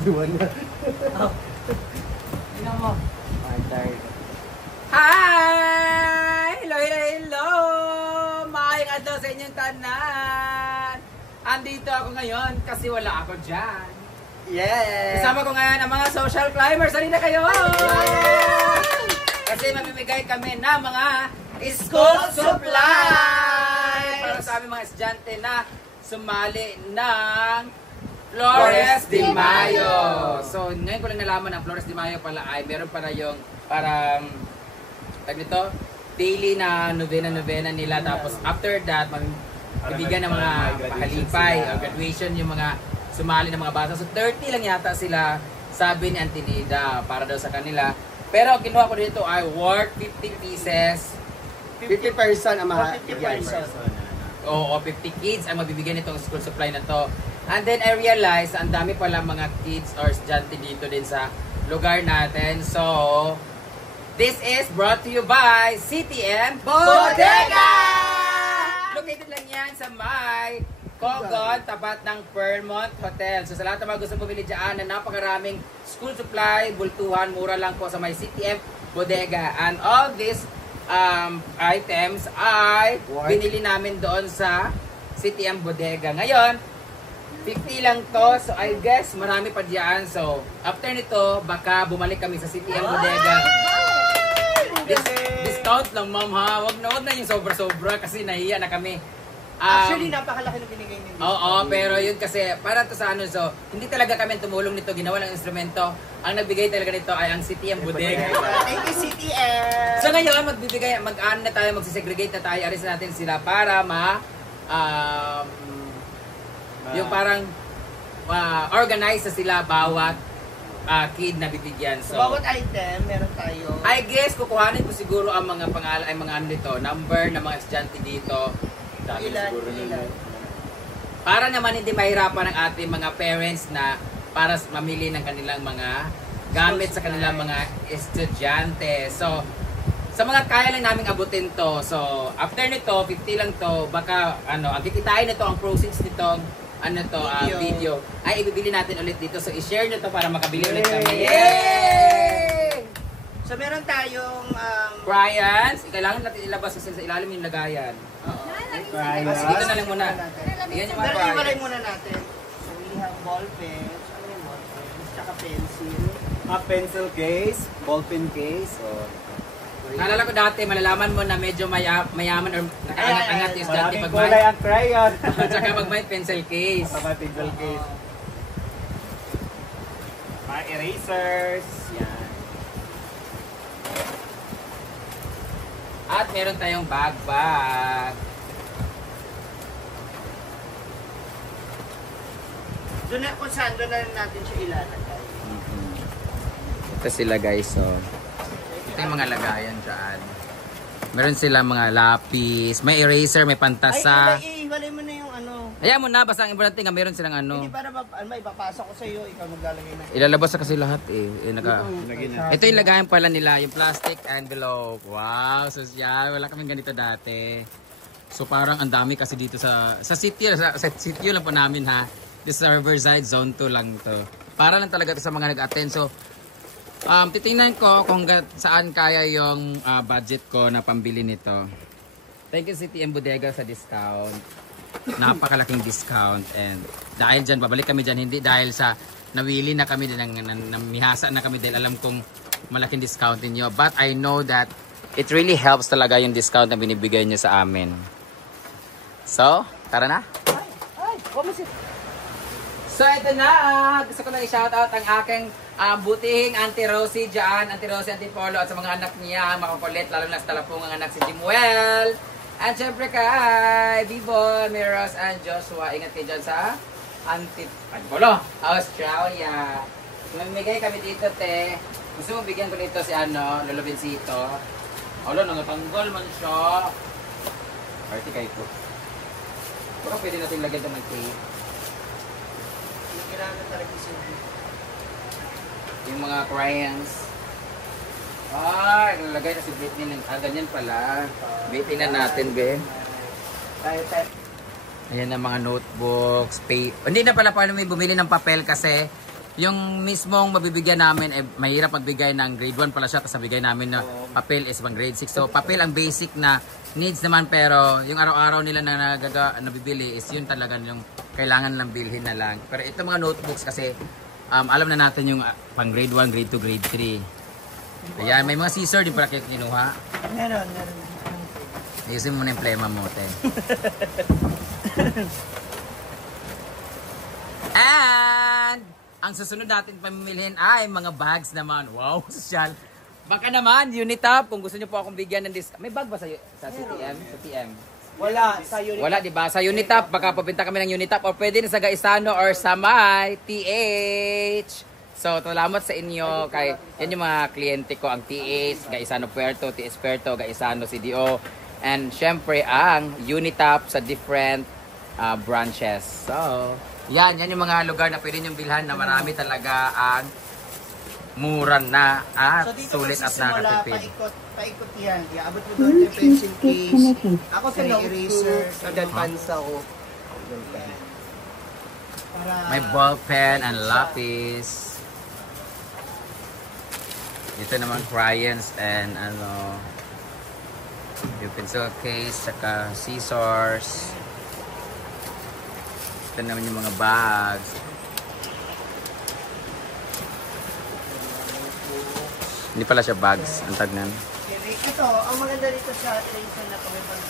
Duwan na. Tingnan mo. I'm tired. Hi! Hello, hello, hello! Maayong adlaw sa inyong tanan! Andito ako ngayon kasi wala ako dyan. Yeah! Kasama ko ngayon ang mga social climbers. Halina kayo! Kasi mamimigay kami ng mga school supply para sa aming mga estudyante na sumali ng Flores de Mayo. So, ngayon ko lang nalaman ang Flores de Mayo pala ay meron pala yung parang nito, daily na novena nila. Tapos after that, bibigyan ng mga pahalipay o graduation yung mga sumali ng mga bata. So 30 lang yata sila, sabi ni Auntie Nida, para daw sa kanila. Pero ang kinuha ko dito ay worth 50 pieces. 50 person ang mga 50 person. Oo, 50 kids ang mabibigyan nitong school supply na to. And then I realized, ang dami pala mga kids or estudyante dito din sa lugar natin. So, this is brought to you by CTM Bodega! Located lang yan sa may Cogon, tapat ng Fairmont Hotel. So sa lahat ng mga gusto bumili dyan na napakaraming school supply, bultuhan, mura lang po sa may CTM Bodega. And all these items ay binili namin doon sa CTM Bodega. Ngayon, 50 lang to. So I guess marami pa dyan. So after nito, baka bumalik kami sa CTM Bodega. Discount lang, ma'am, ha? Wag na yung sobra-sobra kasi nahiya na kami. Actually, napakalaki na binigay nila. Oo, pero yun kasi, para to sa ano, so, hindi talaga kami tumulong nito, ginawa ng instrumento. Ang nagbigay talaga nito ay ang CTM Bodega. Thank you, CTM! So ngayon, mag-ano na tayo, magsisegregate na tayo, aris natin sila para yung parang organize na sila bawat kid na bibigyan. So, bawat item, meron tayo. I guess, kukuhanin ko siguro ang mga pangalan, ay mga ano dito, number ng mga estudyante dito. Ilan? Para naman hindi mahirapan ng ating mga parents na para mamili ng kanilang mga gamit sa kanilang mga estudyante. So, sa mga kaya lang namin abutin to. So, after nito, 50 lang to, baka, ano, ang kikitain nito, ang proceeds nitong video ay ibibili natin ulit dito. So i-share nyo to para makabili ulit kami. Yay! So meron tayong crayons. Kailangan natin ilabas kasi sa ilalim yung lagayan. Crayons. Dito na lang muna. Yan yung mga iwalay crayons. muna natin. So we have ball pens, ano yung ball pens, tsaka pencil. Pencil case, ballpen case. Naalala ko dati, malalaman mo na medyo mayaman or nakaangat-angat yung estudyante Maraming pag kulay may ang crayon. tsaka pag may pencil case. Mga pencil case. Mga erasers. Yan. At meron tayong bag. Doon na, kung saan, doon na rin natin siya ilalagay. Ito sila guys, so ito yung mga lagayan dyan. Meron sila mga lapis, may eraser, may pantasa. Ay, iwalay mo na yung ano. Ayan mo na, basta ang importante nga meron silang ano. Hindi para ipapasok ko sa iyo, ikaw maglalagay na. Ilalabas na kasi lahat eh. Ito yung lagayan pala nila, yung plastic envelope. Wow, sosyal. Wala kaming ganito dati. So parang ang dami kasi dito sa city, sa city lang po namin ha. This is Riverside, Zone 2 lang to. Para lang talaga to sa mga nag-attend. So, titingnan ko kung saan kaya yung budget ko na pambili nito. Thank you CTM Bodega sa discount. Napakalaking discount. And dahil dyan, babalik kami dyan. Hindi dahil sa nawili na kami, namihasa na kami dahil alam kong malaking discount ninyo. But I know that it really helps talaga yung discount na binibigay nyo sa amin. So, tara na. So ito na, gusto ko lang i-shoutout ang aking butihing Auntie Rosie dyan, Auntie Rosie, Auntie Polo at sa mga anak niya, makukulit, lalo na sa talapungang anak si Jimuel. At syempre kay Bibon, Miros, and Joshua. Ingat kayo dyan sa Auntie Polo, Australia. Mamimigay kami dito, te. Gusto mo bigyan ko nito si Lolo Vincito. Olo, nangatanggal man siya. Party kayo ko. Pero pwede natin lagyan ito ng cake. Yung mga crayons. Nalagay na si Britney ng ganyan pala. Britney na natin, be. Ayan ang mga notebooks, Hindi na pala paano may bumili ng papel kasi yung mismong mabibigyan namin, eh, mahirap magbigay ng grade 1 pala siya, tapos nabigay namin na papel is pang grade 6. So, papel ang basic na needs naman, pero yung araw-araw nila na nabibili is yun talaga yung kailangan lang bilhin na lang. Pero ito mga notebooks kasi, alam na natin yung pang grade 1, grade 2, grade 3. Ayan, may mga scissor din pala kayo kinuha. Meron. Ayusin mo na yung plema mo, te. And, ang susunod natin pamimilhin ay mga bags naman. Wow, social. Baka naman, Unitop, kung gusto niyo po akong bigyan ng discount. May bag ba sa CTM? Sa TM? Wala. Sa unit. Wala, di ba? Sa Unitop, baka pabinta kami ng Unitop or pwede na sa Gaisano or sa May TH. So, salamat sa inyo. Kay, yan yung mga kliyente ko, ang TH, Gaisano Puerto, TS Puerto, Gaisano CDO. And syempre, ang Unitop sa different branches. So, yan yung mga lugar na pwede niyong bilhan na marami talaga ang mura na at sulit at nakatipid. Paikot yan. Iabot mo doon yung pencil case. Ako sa eraser. Nagdadpans ako. May ball pen and lapis. Ito naman crayons and yung pencil case, saka scissors. Ito naman yung mga bags. Hindi pala siya bags, ang tagnan. Ito, ang maganda dito sa eraser na kami pang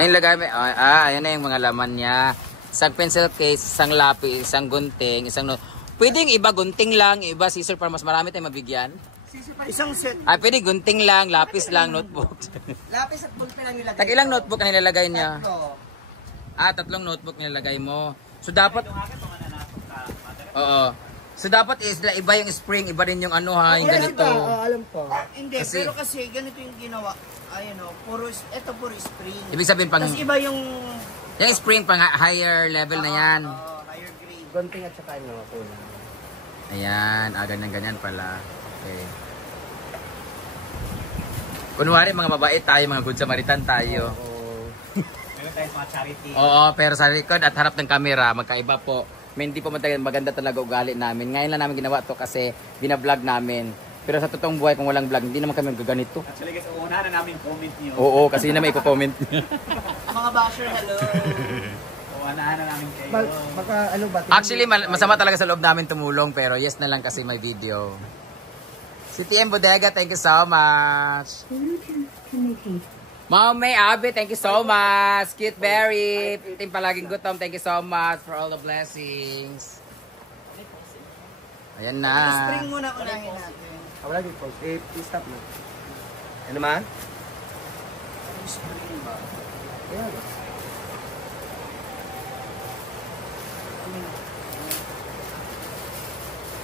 Ayun lagay, ayan na yung mga laman niya. Isang pencil case, isang lapis, isang gunting, isang pwedeng iba gunting lang, iba scissor para mas marami tayong mabigyan. Isang set. Pwede gunting lang, lapis lang, notebook. Lapis at ballpen lang nilagay. Tag ilang notebook na nilalagay niya? Tatlo. 3 notebook nilalagay mo. So dapat Oo. So dapat is iba yung spring, iba din yung yung ganito. Alam ko. Hindi, Kasi- pero kasi ganito yung ginawa. Ayun puro spring. Ibig sabihin pang Tapos iba yung yung spring pang higher level na yan. higher grade. Gunting at saka kulang. Ayan, ganyan pala. Okay. Kunwari mga mabait tayo, mga good Samaritan tayo. Meron tayong mga charity. Oo, pero sa likod at harap ng camera, magkaiba po. Hindi po maganda talaga ugali namin. Ngayon lang namin ginawa to kasi binablog namin. Pero sa totoong buhay, kung walang vlog, hindi naman kami gaganito. Actually guys, uunahan na namin comment nyo. Oo, kasi yun na may i-comment. Mga basher, hello. Uunahan na namin kayo. Baka ano ba? Actually, masama talaga sa loob namin tumulong, pero yes na lang kasi may video. Si TM Bodega, thank you so much. Ma'am May Abe, thank you so much. Cute Berry, Team Palaging Gutom, thank you so much for all the blessings. Ayan na. Spring muna unahin natin. Wala din po. Stop na. Ano man? Spring ba? Ayan.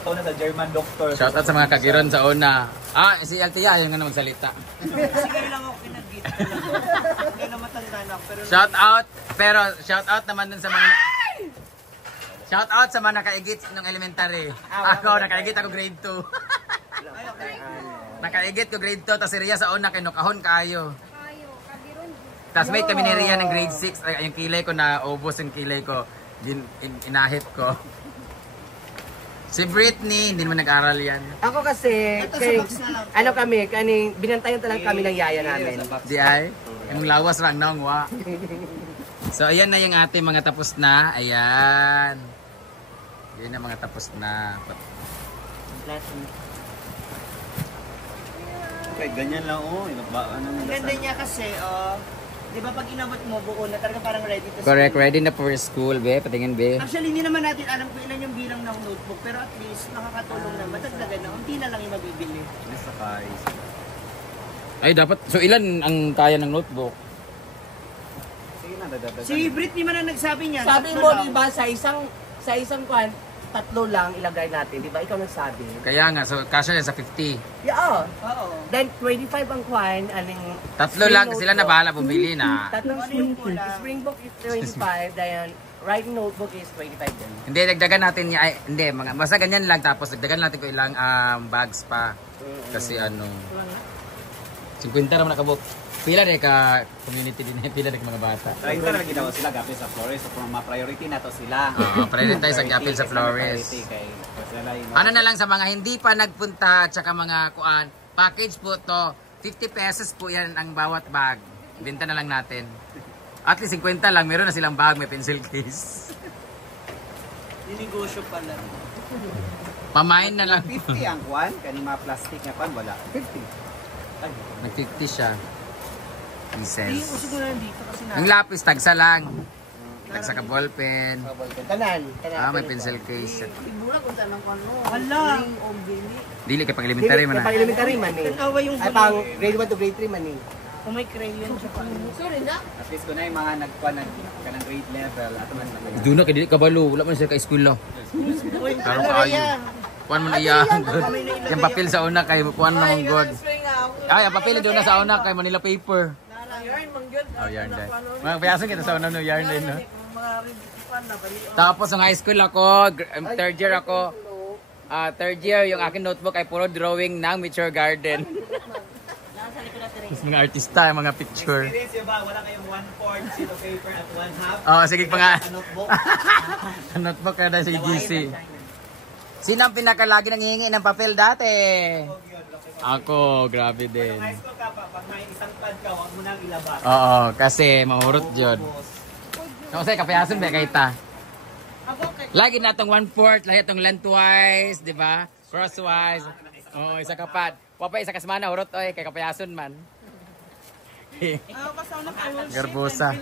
Ito na sa German doctor. Shoutout sa mga kagiron sa una. Si Altia, yung nga magsalita. Kasi kayo lang ako pinag-git. Kaya na matanda na ako. Pero Shoutout naman dun sa mga Shoutout sa mga nakaigit ng elementary. Ako, nakaigit ako grade 2. Nakaigit ko grade 2, tapos si Ria sa una kinukahon kayo. Tapos mate kami ni Ria ng grade 6, ay, yung kilay ko na ubos yung kilay ko, inahit ko. Si Britney, hindi naman nag-aral yan. Ako kasi, Ito sa box na lang. ano kami, binantayan talaga kami ng yaya namin. Di ay? Yung lawas lang nang wa. So ayan na yung ating mga tapos na. Ayan. Yan na mga tapos na. Okay, ganyan lang Ang ganda niya kasi, di ba pag inabot mo buo na talaga parang ready to Correct, school. ready na for school, be. Patingin, be. Actually, hindi naman natin alam kung ilan yung bilang ng notebook, pero at least nakakatulong na matagdagan na unti na lang yung mabibili. Ay, dapat. So, ilan ang kaya ng notebook? Sige na, dadagdagan. Si Britney man ang nagsabi niya. Sabi tatlo mo, lang. di ba, sa isang kwan, 3 lang ilagay natin, di ba? Ikaw nagsabi. Kaya nga, so, kasya yan sa 50. Yeah. Oo. Then, 25 ang kwan, aling... Tatlo lang, sila na bahala bumili na. Tatlong Ano yung kulang? spring book is 25, then writing notebook is 25 din. Hindi, dagdagan natin niya. Ay, hindi, basta ganyan lang. Tapos, dagdagan natin ko ilang bags pa. Kasi ano. 50 naman nakabuk. Pila rin ka community din, pila rin ka mga bata. 30 na ginawa sila gapil sa Flores. So kung ma-priority na to sila. Prioritize sa gapil sa Flores. Ano na lang sa mga hindi pa nagpunta at saka mga kuan, package po to, 50 pesos po yan ang bawat bag. Benta na lang natin. At least 50 lang, meron na silang bag, may pencil case. Ninegosyo pala. Pamain na lang. 50 ang kwan, kani mga plastic na kwan, wala. 50. Ay, Nag-50 siya. Pieces. Siguro nandito kasi na. Yung lapis, tagsa lang. Tagsa ka ballpen. Tanan. May pencil case. Ibura kung saan ang ano. Wala. Ring o bini. Dili kay pag-elementary man. Pang elementary man eh. Ay pang grade 1 to grade 3 man eh. Kung may crayon siya pa. Sorry na. at least kung na yung mga nagkwan, kanang grade level, at man Doon na kay dili kabalo, wala man siya ka school lo. Karon kaayo. Kuan mo na iya. Yung papel sa una kay kuan mo ng god. Ay, ang papel doon na sa una kay Manila paper. Yarn, manggod. Oh, yarn din. Mga payasan kita sa una no yarn din, no? Mga rin na bali. Tapos ng high school ako, third year ako. Third year, yung akin notebook ay puro drawing ng Mature Garden. Nasa likod natin rin. Tapos mga artista, mga picture. experience yun ba? Wala kayong 1/4 sheet of paper at 1/2 Oh, sige pa nga. notebook. Notebook ka na si GC. Sino ang pinakalagi nang hihingi ng papel dati? Ako, grabe din. High school ka pa, pag may isang pad ka, huwag mo nang ilabas. Oo, kasi mahurot yun. Kasi kapayasan ba kay ta? Lagi na itong 1/4, lagi itong lengthwise, di ba? Crosswise. Oo, isa kapad. Wapa isa kasmana, hurot oy, kay kapayasan man. Garbosa.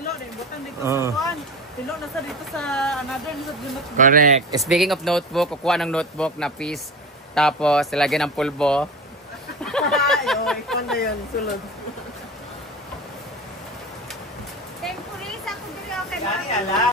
Pilo na sa dito sa another sa gunot. Correct. Speaking of notebook, kukuha ng notebook na piece. Tapos, lagyan ng pulbo. Ay, ikon na yun, sulod. Temporary sa kung dili okay. Gani, ala.